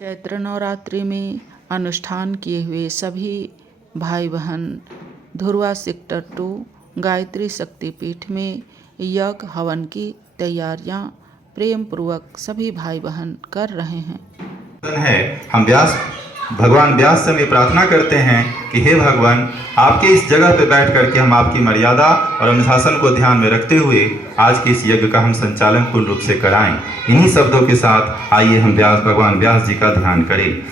चैत्र नवरात्रि में अनुष्ठान किए हुए सभी भाई बहन धुरवा सेक्टर 2 गायत्री शक्तिपीठ में यज्ञ हवन की तैयारियां प्रेम पूर्वक सभी भाई बहन कर रहे हैं। हम भगवान व्यास से में प्रार्थना करते हैं कि हे भगवान, आपके इस जगह पर बैठ करके हम आपकी मर्यादा और अनुशासन को ध्यान में रखते हुए आज के इस यज्ञ का हम संचालन पूर्ण रूप से कराएं। इन्हीं शब्दों के साथ आइए हम भगवान व्यास जी का ध्यान करें।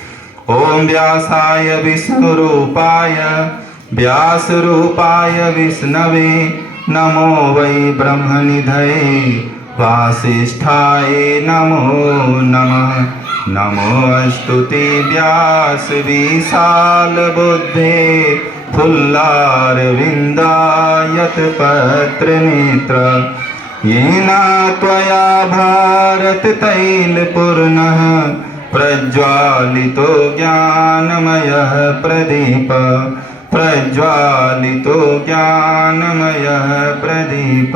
ओम व्यासाय विष्णुरूपाय व्यासरूपाय विष्णवे नमो वै ब्रह्मनिधये वासिष्ठाय नमो नमः। नमोऽस्तु ते व्यास विशाल बुद्धे फुल्लारविन्दायत पत्र नेत्र येन त्वया भारत तैलपूर्णः प्रज्वालितो ज्ञानमयः प्रदीप प्रज्वालितो ज्ञानमयः प्रदीप।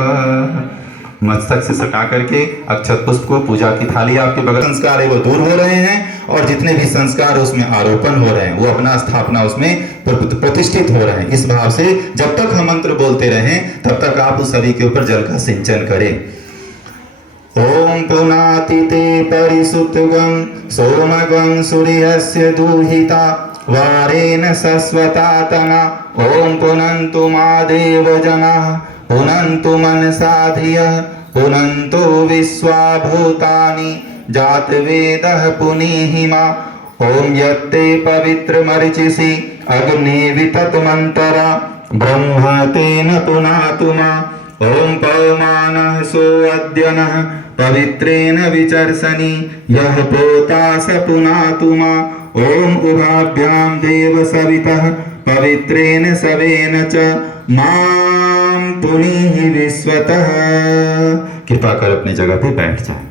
मस्तक से सटा करके अक्षत पुष्प को पूजा की थाली आपके बगल संस्कार है वो दूर हो रहे हैं और जितने भी संस्कार उसमें आरोपण हो रहे हैं वो अपना स्थापना उसमें प्रतिष्ठित हो रहे हैं। इस भाव से जब तक हम मंत्र बोलते रहें तब तक आप उस सभी के ऊपर जल का सिंचन करें। ओम पुनातिते परिसुतगं सोमगं सूर्यस्य दूहिता वारेण सस्वतातना ओम पुनन्तु मादेव जनाः पुनन्तु मनसा धियः पुनन्तु विश्वाभूतानि जातवेदः पुनीहिमा। ओम यत्ते पवित्रमर्चिषि अग्ने विततमन्तरा ब्रह्म तेन पुनातु मा। ओम पवमानः सोऽद्यनः पवित्रेण विचर्षणि यः पोता स पुनातु मा। ओम उभाभ्यां देव सवितः पवित्रेण सवेन च मां पुनीहि विश्वतः। कृपा कर अपनी जगह पे बैठ जाए।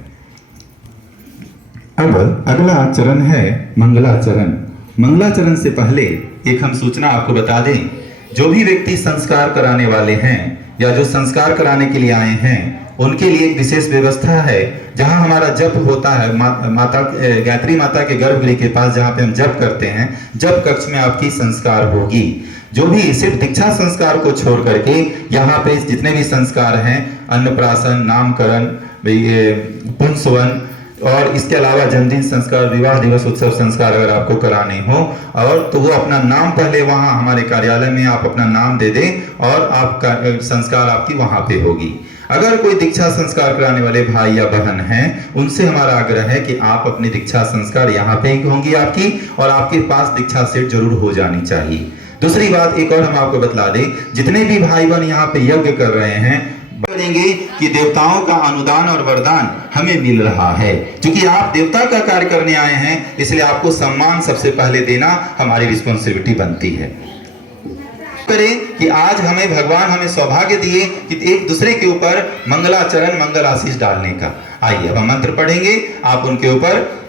अब अगला चरण है मंगलाचरण। मंगलाचरण से पहले एक हम सूचना आपको बता दें, जो भी व्यक्ति संस्कार कराने वाले हैं या जो संस्कार कराने के लिए आए हैं उनके लिए एक विशेष व्यवस्था है। जहां हमारा जप होता है माता गायत्री माता के गर्भगृह के पास जहां पे हम जप करते हैं, जप कक्ष में आपकी संस्कार होगी। जो भी सिर्फ दीक्षा संस्कार को छोड़ करके यहाँ पे जितने भी संस्कार हैं, अन्नप्राशन, नामकरण, पुंसवन और इसके अलावा जन्मदिन संस्कार, विवाह दिवस उत्सव संस्कार अगर आपको कराने हो और तो वो अपना नाम पहले वहाँ हमारे कार्यालय में आप अपना नाम दे दें और आपका संस्कार आपकी वहाँ पे होगी। अगर कोई दीक्षा संस्कार कराने वाले भाई या बहन हैं, उनसे हमारा आग्रह है कि आप अपनी दीक्षा संस्कार यहाँ पे ही होंगी आपकी और आपके पास दीक्षा सेट जरूर हो जानी चाहिए। दूसरी बात एक और हम आपको बतला दें, जितने भी भाई बहन यहाँ पे यज्ञ कर रहे हैं करेंगे कि देवताओं का अनुदान और वरदान हमें मिल रहा है। क्योंकि आप देवता का कार्य करने आए हैं, इसलिए आपको सम्मान सबसे पहले देना हमारी रिस्पॉन्सिबिलिटी बनती है। करें कि आज भगवान हमें सौभाग्य दिए कि एक दूसरे के ऊपर मंगलाचरण, मंगल आशीष डालने का। आइए अब हम मंत्र पढ़ेंगे, आप उनके ऊपर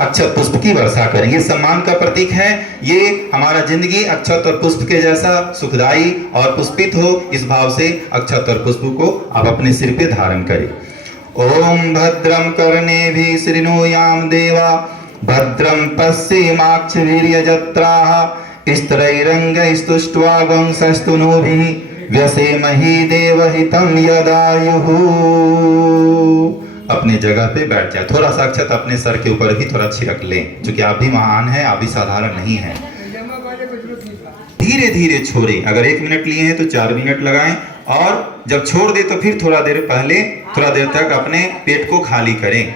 अक्षत पुष्प की वर्षा करेंगे। सम्मान का प्रतीक है ये, हमारा जिंदगी अक्षत और पुष्प के जैसा सुखदायी और पुष्पित हो, इस भाव से अक्षत और पुष्प को आप अपने सिर पे धारण करें। ओम भद्रम कर्णेभिः शृणुयाम देवा भद्रम पश्येमाक्षवीर्यजत्राः स्त्रैरङ्गैस्तुष्ट्वा वंशस्तनूभिः व्यसेमहि देवहितं यदायुः। अपने जगह पे बैठ जाए। थोड़ा सा अक्षत अपने सर के ऊपर भी थोड़ा छिड़क लें, क्योंकि आप भी महान हैं, आप भी साधारण नहीं हैं। धीरे धीरे छोड़ें। अगर 1 मिनट लिए हैं तो 4 मिनट लगाएं और जब छोड़ दे तो फिर थोड़ा देर तक अपने पेट को खाली करें।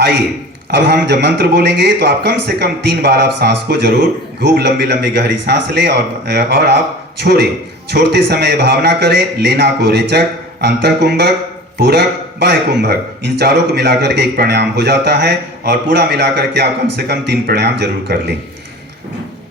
आइए अब हम जब मंत्र बोलेंगे तो आप कम से कम 3 बार आप सांस को जरूर खूब लंबी लंबी गहरी सांस लें और आप छोड़ें। छोड़ते समय भावना करें, लेना को रेचक, अंतःकुंभक, पूरक, बाह्य कुंभक, इन चारों को मिलाकर के एक प्राणायाम हो जाता है और पूरा मिलाकर के आप कम से कम 3 प्राणायाम जरूर कर लें।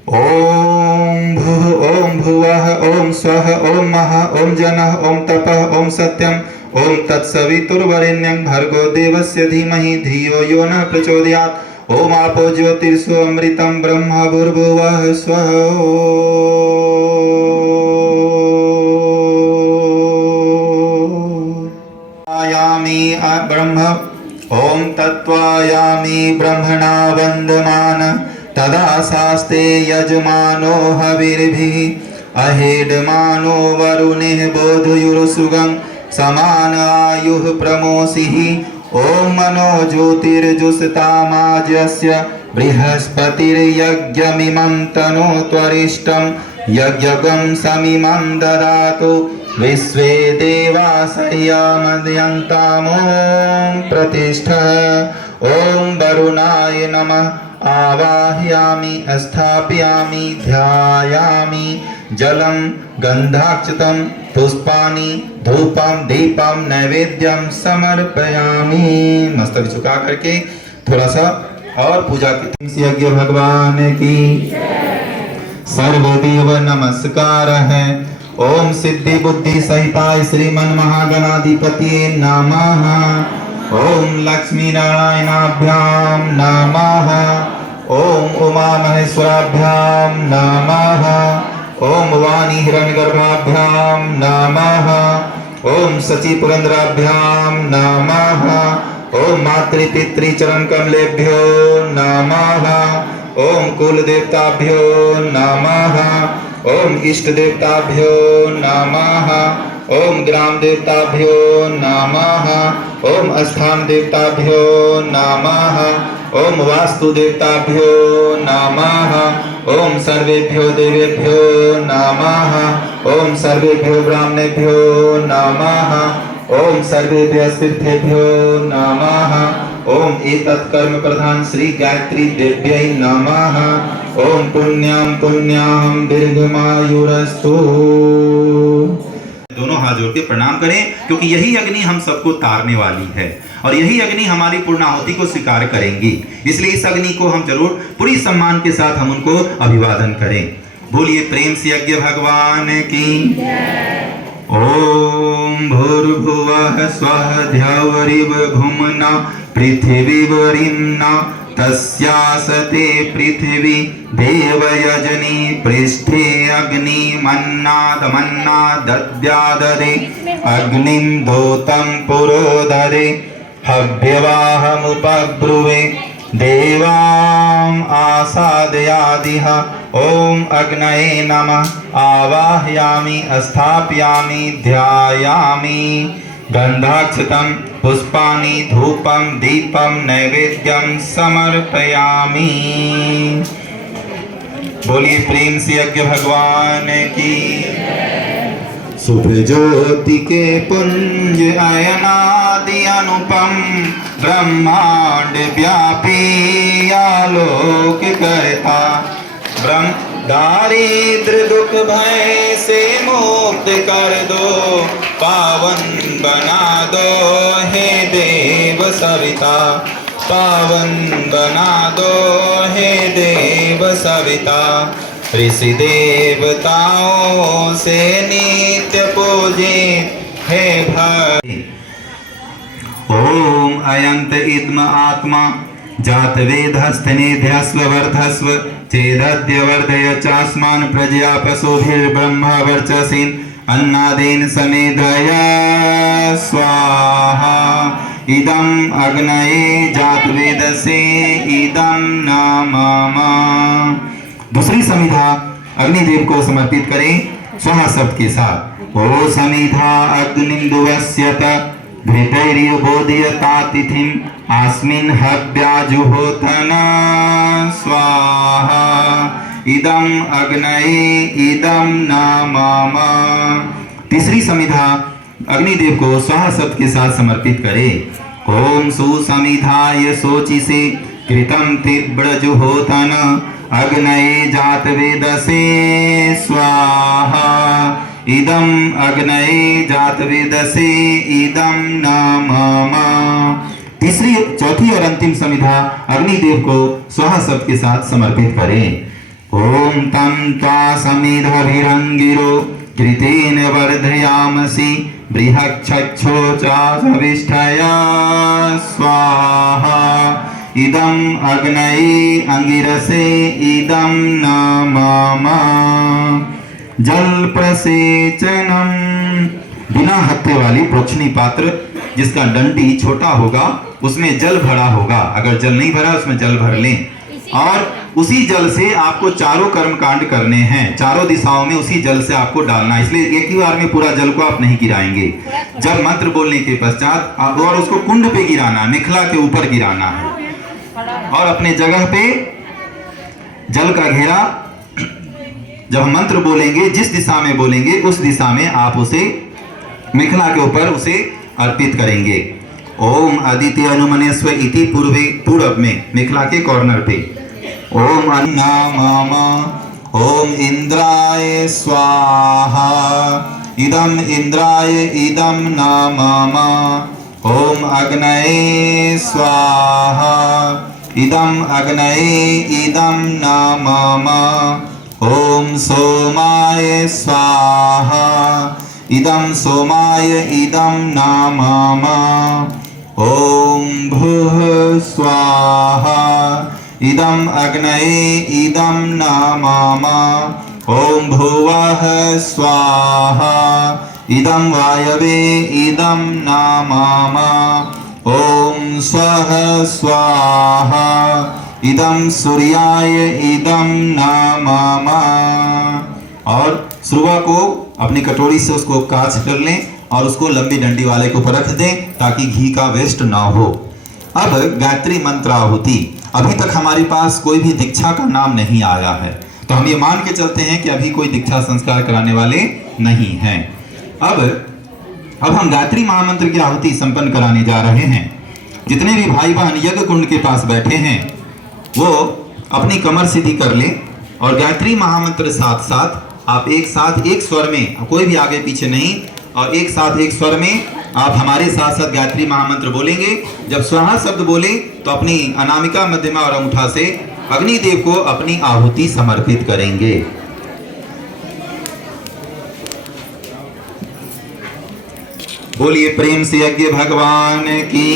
ओम भूः ओम भुवः ओम स्वः ओम महः ओम जनः ओम तपः ओम सत्यम ओम तत्सवितुर्वरेण्यं भर्गो देवस्य धीमहि धियो यो नः प्रचोदयात्। ओम आपो ज्योतिर्षु अमृतं ब्रह्म भूर्भुवः स्वः। ब्रह्म ओम तत्त्वायामि ब्रह्मणा वन्दमान तदा शास्ते यजमानो हविर्भिः अहेडमानो वरुणेः बोधयुरुसुगं समान आयुः प्रमोषिः ॐ मनो ज्योतिर्जुषतामाज्यस्य बृहस्पतिर्यज्ञमिमं तनोत्वरिष्टं यज्ञगं समिमं ददातु विश्वे देवासह्यामदयन्तामो प्रतिष्ठ ॐ वरुणाय नमः आवाहयामि स्थापयामि ध्यायामि जलं गन्धाक्षतं पुष्पाणि धूपं दीपं नैवेद्यं समर्पयामि। मस्तक झुका करके थोड़ा सा और पूजा की यज्ञ भगवान की सर्वदेव नमस्कार है। ओम सिद्धि बुद्धि सहिताय श्रीमन महागणाधिपति नमः। ओम लक्ष्मी नारायणाभ्याम नमः। ओम उमा महेश्वराभ्याम नमः। ओम वाणी हिरण्यगर्भाभ्याम नमः। ओम सची पुरंदराभ्याम नमः। ओम मातृपितृ चरण कमलेभ्यो नमः। ओम कुल देवताभ्यो नमः। ओम इष्ट देवताभ्यो नमः। ओम ग्राम देवताभ्यो नमः। ओम स्थान देवताभ्यो नमः। ओम वास्तु देवताभ्यो नमः। ओम सर्वेभ्यो देवेभ्यो नमः। ओम सर्वेभ्यो ब्राह्मणेभ्यो नमः। ओम सर्वेभ्यः तीर्थेभ्यो नमः। ओम एतत् कर्म प्रधान श्री गायत्री देव्यै नमः। ओम पुण्यं पुण्याहं दीर्घमायुरस्तु। दोनों हाथ जोड़ के प्रणाम करें, क्योंकि यही अग्नि हम सबको तारने वाली है और यही अग्नि हमारी पूर्णाहुति को स्वीकार करेंगी। इसलिए इस अग्नि को हम जरूर पूरी सम्मान के साथ हम उनको अभिवादन करें। बोलिए प्रेम से यज्ञ भगवान की। ओम भूर्भुवः स्वः ध्यावरिव भुम्ना पृथिवीवरिम्ना तस्यासते पृथिवी देवयजनी पृष्ठे अग्नि मन्नादद्यादरे अग्निं दोतं पुरोदरे हव्यवाहमुपब्रुवे देवाम् आसादयादिह। ओम अग्नये नमः आवाहयामि स्थापयामि ध्यायामि गंधाक्षतं पुष्पाणि धूपं दीपं नैवेद्यं समर्पयामि। बोलिए प्रेम से यज्ञ भगवान की। शुभ ज्योति के पुंज अयनादि अनुपम ब्रह्मांड व्यापी आलोक करता ब्रह्म दारिद्र दुख भय से मुक्त कर दो पावन बना दो हे देव सविता पावन बना दो हे देव सविता। ऋषि देवताओं से नित्य पूजे हे भाई। ओम अयंत इद्म आत्मा जात वेदहस्तनेध्यस्व वर्धस्व चेदद्य वर्धय चास्मान् प्रजया पशुभिर्ब्रह्म वर्चसीन् अन्नादेन समेधय स्वाहा। इदं अग्नये जातवेदसे इदं नमः। दूसरी समिधा अग्निदेव को समर्पित करें स्वाहा शब्द के साथ। ओ समिधा अग्निन्दुवस्यत घृतैर्योबोधयतातिथिम् अस्मिन् हव्याजुहोतन स्वाहा। इदं अग्नये इदं नमः। तीसरी समिधा अग्निदेव को स्वाहा शब्द के साथ समर्पित करें। ओम सुसमिधाय शोचिसे कृतं तीव्रजुहोतन अग्नये जातवेदसे स्वाहा। इदं अग्नये जातवेदसे इदं नमः। तीसरी चौथी और अंतिम समिधा अग्निदेव को स्वाहा शब्द के साथ समर्पित करें। ओम तं त्वा समिधाभिरंगिरो कृतेन वर्धयामसि बृहच्छक्षोचासविष्ठया स्वाहा। इदं अग्नये अंगिरसे इदं नमः। जल प्रसेचनम बिना हत्थे वाली प्रोक्षणी पात्र जिसका डंडी छोटा होगा उसमें जल भरा होगा, अगर जल नहीं भरा उसमें जल भर लें, और उसी जल से आपको चारों कर्म कांड करने हैं, चारों दिशाओं में उसी जल से आपको डालना है। इसलिए एक ही बार में पूरा जल को आप नहीं गिराएंगे। जब मंत्र बोलने के पश्चात और उसको कुंड पे गिराना है, मिखला के ऊपर गिराना है, और अपने जगह पे जल का घेरा जब हम मंत्र बोलेंगे जिस दिशा में बोलेंगे उस दिशा में आप उसे मिखला के ऊपर उसे अर्पित करेंगे। ओम आदित्य अनुमनेस्व इति पूर्वे, पूर्व में मिखला के कॉर्नर पे ओम अन्नामामा ओम इंद्राय स्वाहा इदम इंद्राय इदम नामामा ओम अग्नये स्वाहा इदम अग्नये इदम नामामा ओम सोमाय स्वाहा इदम सोमाय इदम नामामा ओम भुः स्वाहा इदम अग्नये इदम नामामा ओम भुवः स्वाहा इदम वायवे इदम नामामा ओम स्वः स्वाहा इदम सूर्याय इदम नामामा। और सुबह को अपनी कटोरी से उसको काछ कर लें और उसको लंबी डंडी वाले के ऊपर रख दें ताकि घी का वेस्ट ना हो। अब गायत्री मंत्र आहुति, अभी तक हमारे पास कोई भी दीक्षा का नाम नहीं आया है, तो हम ये मान के चलते हैं कि अभी कोई दीक्षा संस्कार कराने वाले नहीं हैं। अब हम गायत्री महामंत्र की आहुति संपन्न कराने जा रहे हैं। जितने भी भाई बहन यज्ञ कुंड के पास बैठे हैं वो अपनी कमर सीधी कर लें और गायत्री महामंत्र साथ साथ आप एक साथ एक स्वर में, कोई भी आगे पीछे नहीं, और एक साथ एक स्वर में आप हमारे साथ साथ गायत्री महामंत्र बोलेंगे। जब स्वाहा शब्द बोले तो अपनी अनामिका, मध्यमा और अंगूठा से अग्निदेव को अपनी आहुति समर्पित करेंगे। बोलिए प्रेम से यज्ञ भगवान की।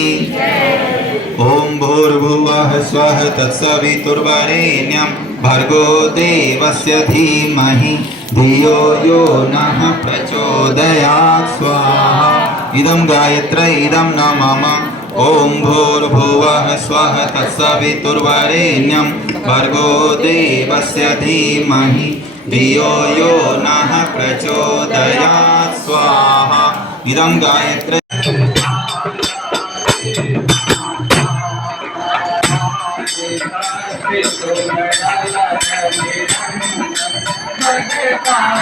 ओम भूर्भुवः स्वः तत्सवितुर्वरेण्यं भर्गो देवस्य धीमहि धियो यो नः प्रचोदयात् स्वाहा इदं गायत्र्यै इदं नमः। ओम भूर्भुवः स्वः तत्सवितुर्वरेण्यं भर्गो देवस्य धीमहि धियो यो नः प्रचोदयात् स्वाहा इदं गायत्र्यै। Bye.